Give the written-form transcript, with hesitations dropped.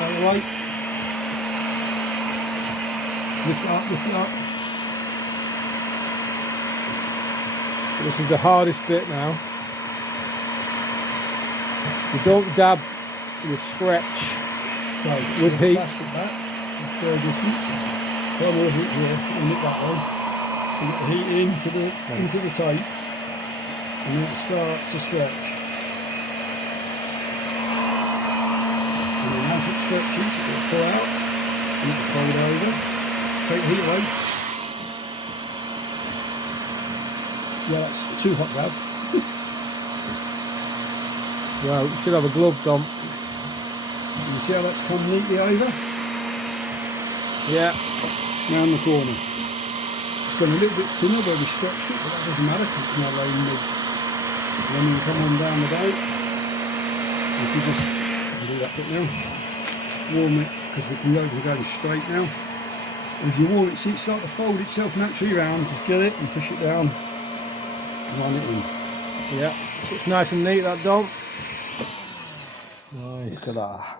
out of the way. Lift it up, lift it up. This is the hardest bit now. You don't dab, you stretch So, with heat. Plastic back, it's very distant. Come over it here, and nip that one. You get the heat into the tape, and then it starts to stretch. And then as it stretches, it will pull out, and it will fold over. Take the heat away. Yeah, that's too hot, Dad. Well, you should have a glove, Dom. You see how that's come neatly over? Yeah. Round the corner. It's gone a little bit thinner where we stretched it, but that doesn't matter because it's now laying mid. And then we can come on down the boat. If you just do that bit now, warm it because we can go straight now. And if you warm it, see it start to fold itself naturally round, just get it and push it down and run it in. Yeah. So it's nice and neat, that, Dom. Nice. Look at that.